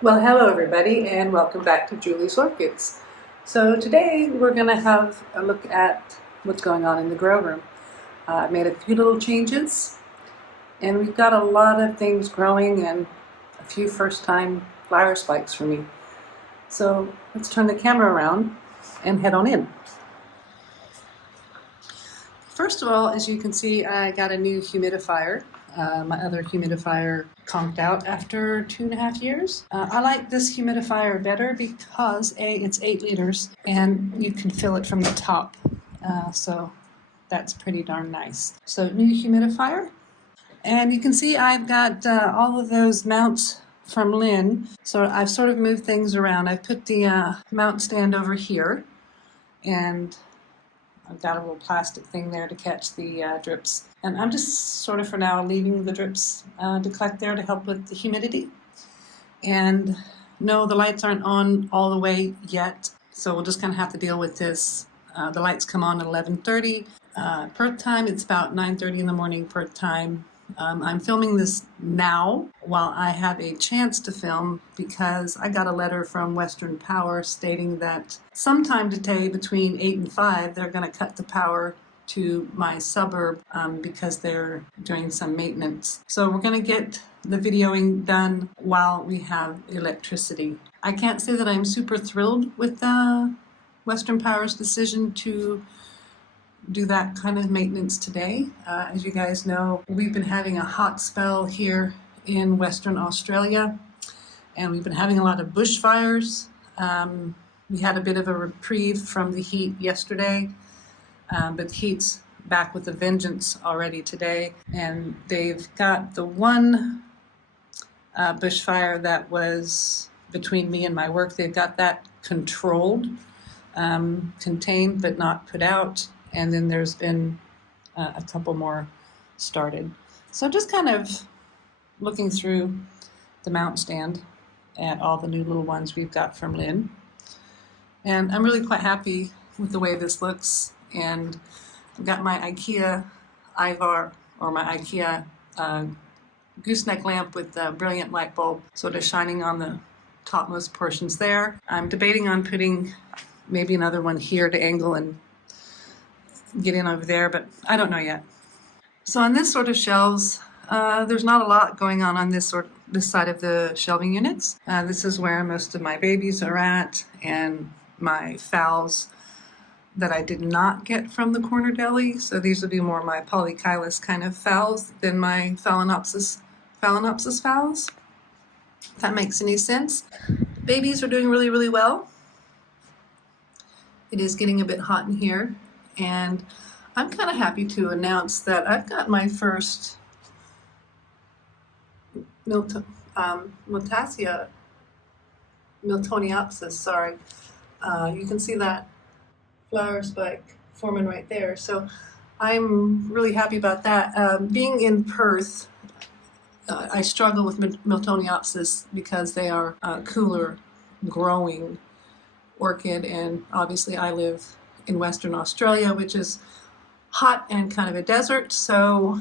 Well, hello everybody, and welcome back to Julie's Orchids. So today we're going to have a look at what's going on in the grow room. I made a few little changes, and we've got a lot of things growing and a few first-time flower spikes for me. So let's turn the camera around and head on in. First of all, as you can see, I got a new humidifier. My other humidifier conked out after 2.5 years. I like this humidifier better because it's 8 liters and you can fill it from the top. So that's pretty darn nice. So new humidifier. And you can see I've got all of those mounts from Lynn. So I've sort of moved things around. I've put the mount stand over here, and I've got a little plastic thing there to catch the drips. And I'm just sort of for now leaving the drips to collect there to help with the humidity. And no, the lights aren't on all the way yet, so we'll just kind of have to deal with this. The lights come on at 11:30 Perth time. It's about 9:30 in the morning Perth time. I'm filming this now while I have a chance to film because I got a letter from Western Power stating that sometime today between 8 and 5 they're going to cut the power to my suburb because they're doing some maintenance. So we're going to get the videoing done while we have electricity. I can't say that I'm super thrilled with Western Power's decision to do that kind of maintenance today. As you guys know, we've been having a hot spell here in Western Australia, and we've been having a lot of bushfires. We had a bit of a reprieve from the heat yesterday, but the heat's back with a vengeance already today, and they've got the one bushfire that was between me and my work. They've got that controlled, contained but not put out. And then there's been a couple more started. So just kind of looking through the mount stand at all the new little ones we've got from Lynn. And I'm really quite happy with the way this looks. And I've got my Encychia Ivar, or my Encychia gooseneck lamp with a brilliant light bulb sort of shining on the topmost portions there. I'm debating on putting maybe another one here to angle and get in over there, but I don't know yet. So on this sort of shelves, there's not a lot going on this side of the shelving units. This is where most of my babies are at, and my fowls that I did not get from the corner deli. So these would be more my polychilus kind of fowls than my Phenopsis fowls, if that makes any sense. Babies are doing really, really well. It is getting a bit hot in here. And I'm kind of happy to announce that I've got my first miltoniopsis, you can see that flower spike forming right there. So I'm really happy about that. Being in Perth, I struggle with miltoniopsis because they are cooler growing orchid, and obviously I live in Western Australia, which is hot and kind of a desert. So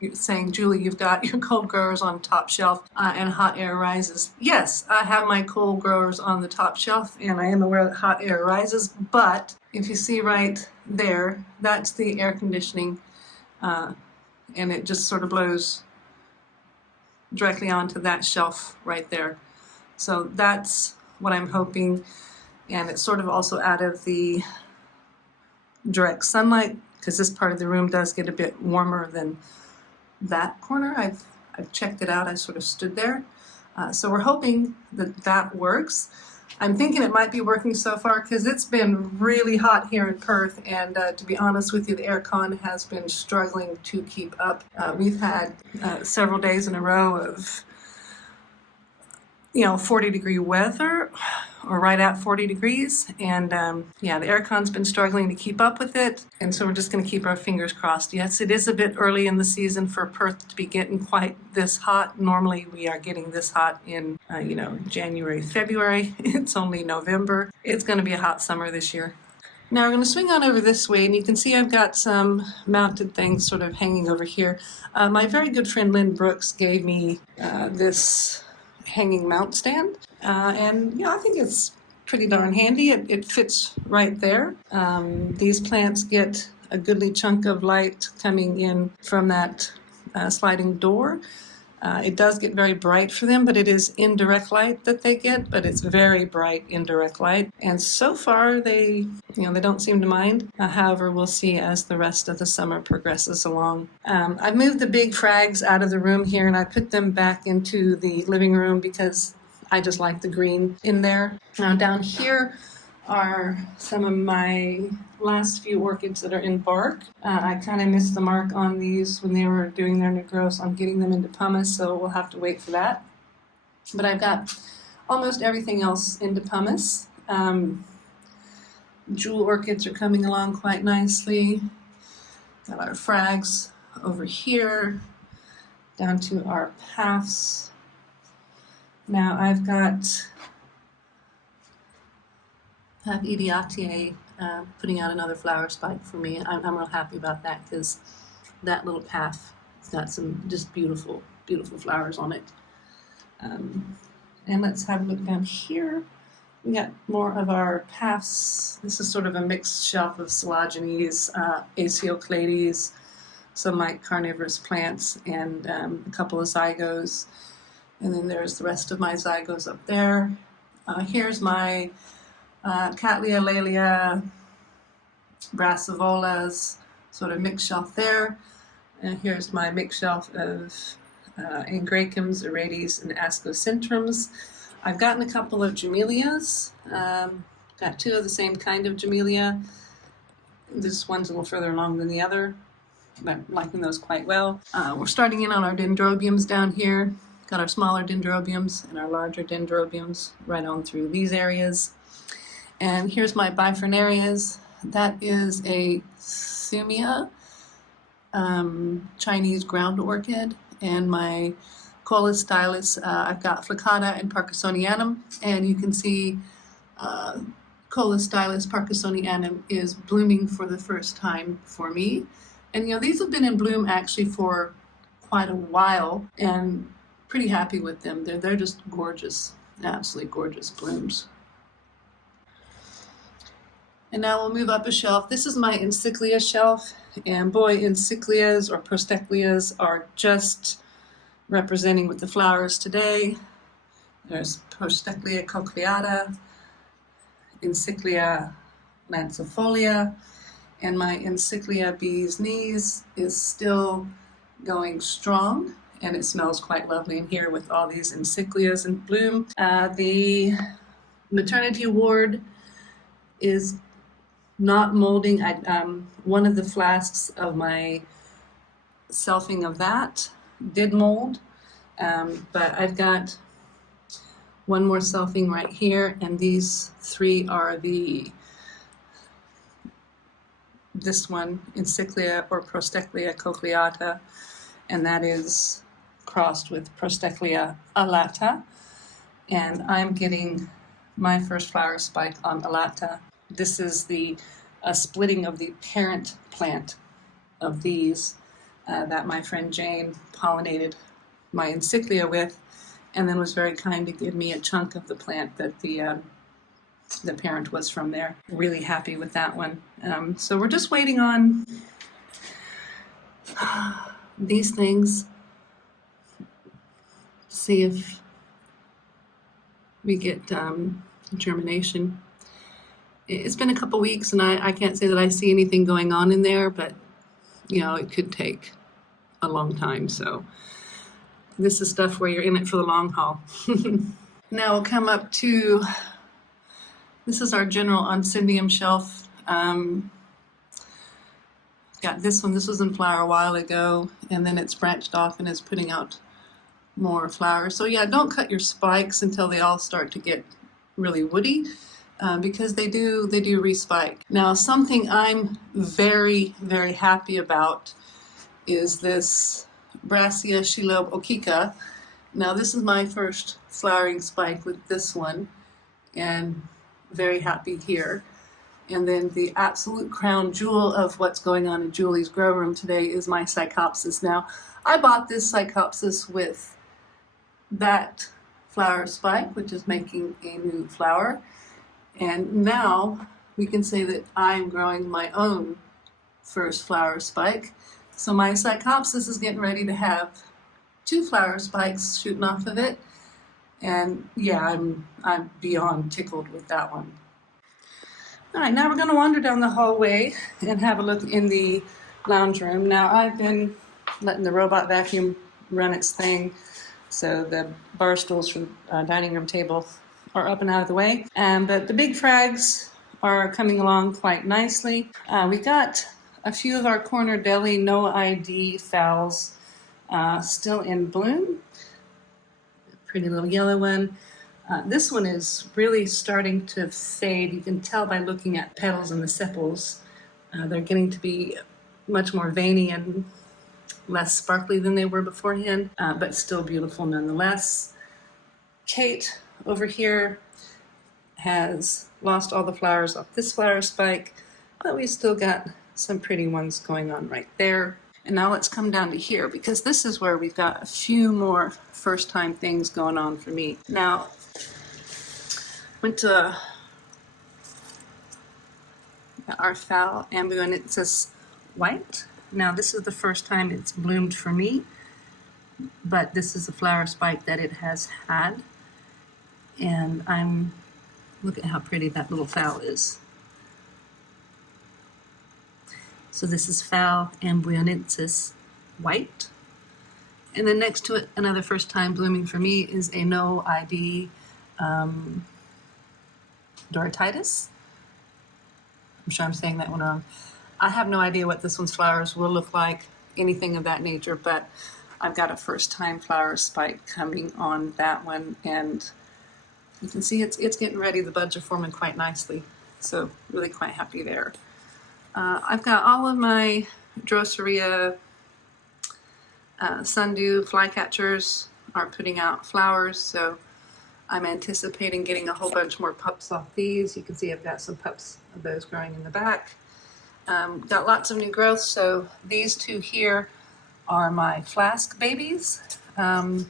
you're saying, Julie, you've got your cold growers on top shelf and hot air rises. Yes, I have my cold growers on the top shelf, and I am aware that hot air rises, but if you see right there, that's the air conditioning, and it just sort of blows directly onto that shelf right there. So that's what I'm hoping, and it's sort of also out of the direct sunlight, because this part of the room does get a bit warmer than that corner. I've checked it out. I sort of stood there. So we're hoping that that works. I'm thinking it might be working so far because it's been really hot here in Perth, and to be honest with you, the aircon has been struggling to keep up. We've had several days in a row of 40-degree weather, or right at 40 degrees, and yeah, the aircon's been struggling to keep up with it, and so we're just going to keep our fingers crossed. Yes, it is a bit early in the season for Perth to be getting quite this hot. Normally we are getting this hot in January, February. It's only November. It's going to be a hot summer this year. Now we're going to swing on over this way, and you can see I've got some mounted things sort of hanging over here. My very good friend Lynn Brooks gave me this hanging mount stand. And yeah, I think it's pretty darn handy. It fits right there. These plants get a goodly chunk of light coming in from that sliding door. It does get very bright for them, but it is indirect light that they get, but it's very bright indirect light. And so far they don't seem to mind. However, we'll see as the rest of the summer progresses along. I've moved the big frags out of the room here and I put them back into the living room because I just like the green in there. Now down here are some of my last few orchids that are in bark. I kind of missed the mark on these when they were doing their new growth on getting them into pumice, so we'll have to wait for that. But I've got almost everything else into pumice. Jewel orchids are coming along quite nicely. Got our frags over here, down to our paths. Now I've got Idiatiae putting out another flower spike for me. I'm real happy about that because that little path has got some just beautiful, beautiful flowers on it. And let's have a look down here. We got more of our paths. This is sort of a mixed shelf of Coelogenes, Acioclades, some like carnivorous plants, and a couple of zygos. And then there's the rest of my zygos up there. Here's my Cattleya, Laelia, Brassivolas, sort of mixed shelf there. And here's my mixed shelf of Angraecums, Irides, and Ascocentrums. I've gotten a couple of Gemelias. Got two of the same kind of Gemelia. This one's a little further along than the other. I'm liking those quite well. We're starting in on our Dendrobiums down here. Got our smaller Dendrobiums and our larger Dendrobiums right on through these areas. And here's my Bifernarias. That is a Thumia, Chinese ground orchid. And my Colis stylus, I've got Flaccata and Parkinsonianum. And you can see Colis stylus Parkinsonianum is blooming for the first time for me. And these have been in bloom actually for quite a while, and pretty happy with them. They're just gorgeous, absolutely gorgeous blooms. And now we'll move up a shelf. This is my Encychia shelf, and boy, Encychlias or Prostechlias are just representing with the flowers today. There's Prostechlia cochleata, Encychia lancifolia, and my Encychia bee's knees is still going strong, and it smells quite lovely in here with all these Encychlias in bloom. The maternity ward is not molding. One of the flasks of my selfing of that did mold, but I've got one more selfing right here, and these three are this one, Encychia or Prostechlia cochleata, and that is crossed with Prostechlia alata, and I'm getting my first flower spike on alata. This is the splitting of the parent plant of these that my friend Jane pollinated my Encychia with, and then was very kind to give me a chunk of the plant that the parent was from there. Really happy with that one. So we're just waiting on these things to see if we get germination. It's been a couple weeks, and I can't say that I see anything going on in there, but it could take a long time. So this is stuff where you're in it for the long haul. Now we'll come up to, this is our general Oncidium shelf. Got this one. This was in flower a while ago, and then it's branched off and is putting out more flowers. So yeah, don't cut your spikes until they all start to get really woody, because they do respike. Now, something I'm very, very happy about is this Brassia Shilob Okika. Now, this is my first flowering spike with this one, and very happy here. And then the absolute crown jewel of what's going on in Julie's grow room today is my Psychopsis. Now, I bought this Psychopsis with that flower spike, which is making a new flower. And now we can say that I'm growing my own first flower spike. So my Encychia is getting ready to have 2 flower spikes shooting off of it. And yeah, I'm beyond tickled with that one. All right, now we're going to wander down the hallway and have a look in the lounge room. Now I've been letting the robot vacuum run its thing, so the bar stools for the dining room table are up and out of the way. But the big frags are coming along quite nicely. We got a few of our corner Deli No ID fowls still in bloom. Pretty little yellow one. This one is really starting to fade. You can tell by looking at petals and the sepals. They're getting to be much more veiny and less sparkly than they were beforehand, but still beautiful nonetheless. Kate over here has lost all the flowers off this flower spike, but we still got some pretty ones going on right there. And now let's come down to here, because this is where we've got a few more first time things going on for me. Now, went to our Oural Ambu, and it says white. Now this is the first time it's bloomed for me, but this is a flower spike that it has had. And look at how pretty that little fowl is. So this is Oural Ambu white. And then next to it, another first time blooming for me is a No ID Doratitis. I'm sure I'm saying that one wrong. I have no idea what this one's flowers will look like, anything of that nature, but I've got a first time flower spike coming on that one, and you can see it's getting ready. The buds are forming quite nicely, so really quite happy there. I've got all of my Drosera sundew flycatchers are putting out flowers, so I'm anticipating getting a whole bunch more pups off these. You can see I've got some pups of those growing in the back. Got lots of new growth, so these 2 here are my flask babies, and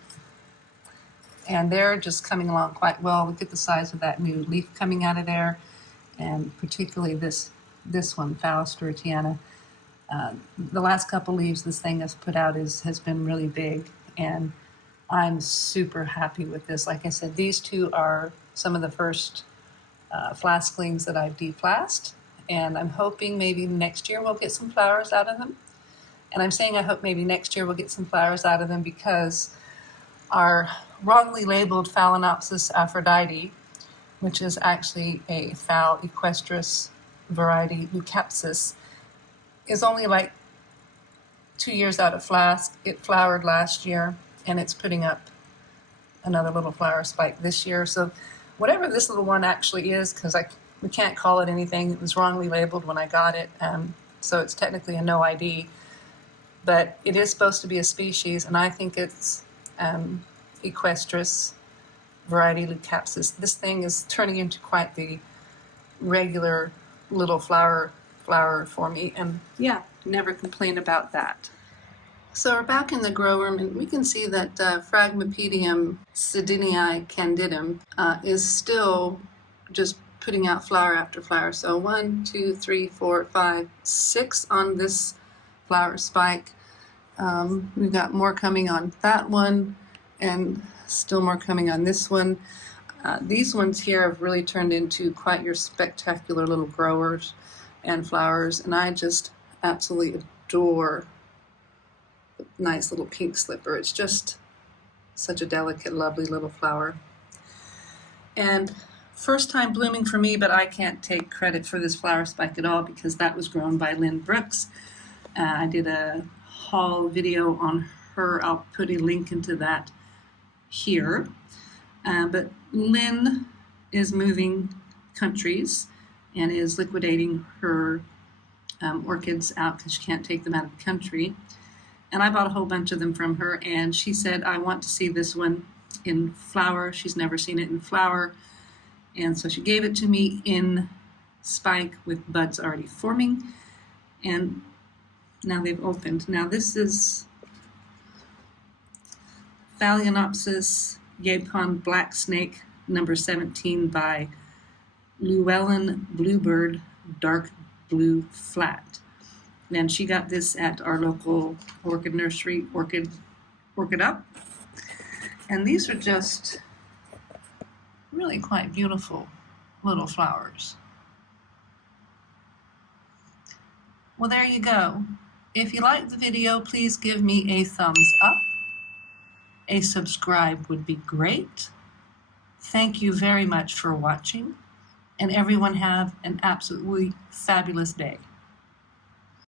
they're just coming along quite well. Look at the size of that new leaf coming out of there, and particularly this one, Phallus Duritiana. The last couple leaves this thing has put out has been really big, and I'm super happy with this. Like I said, these 2 are some of the first flasklings that I've deflasked, and I'm hoping maybe next year we'll get some flowers out of them. And I'm saying I hope maybe next year we'll get some flowers out of them because our wrongly labeled Phenopsis afrodite, which is actually a fowl equestris variety Leucopsis, is only like 2 years out of flask. It flowered last year, and it's putting up another little flower spike this year. So whatever this little one actually is, because we can't call it anything, it was wrongly labeled when I got it, so it's technically a no ID, but it is supposed to be a species, and I think it's equestris variety Leucopsis. This thing is turning into quite the regular little flower for me, and yeah, never complain about that. So we're back in the grow room, and we can see that Phragmipedium Sidinii candidum is still just putting out flower after flower. So 1, 2, 3, 4, 5, 6 on this flower spike. We've got more coming on that one, and still more coming on this one. These ones here have really turned into quite your spectacular little growers and flowers, and I just absolutely adore the nice little pink slipper. It's just such a delicate, lovely little flower. And first time blooming for me, but I can't take credit for this flower spike at all because that was grown by Lynn Brooks. I did a haul video on her. I'll put a link into that here. But Lynn is moving countries and is liquidating her orchids out because she can't take them out of the country. And I bought a whole bunch of them from her, and she said, I want to see this one in flower. She's never seen it in flower. And so she gave it to me in spike with buds already forming, and now they've opened. Now this is Phenopsis Yukon Black Snake number 17 by Llewellyn Bluebird Dark Blue Flat. And she got this at our local orchid nursery, Orchid Up. And these are just really quite beautiful little flowers. Well, there you go. If you liked the video, please give me a thumbs up. A subscribe would be great. Thank you very much for watching, and everyone have an absolutely fabulous day.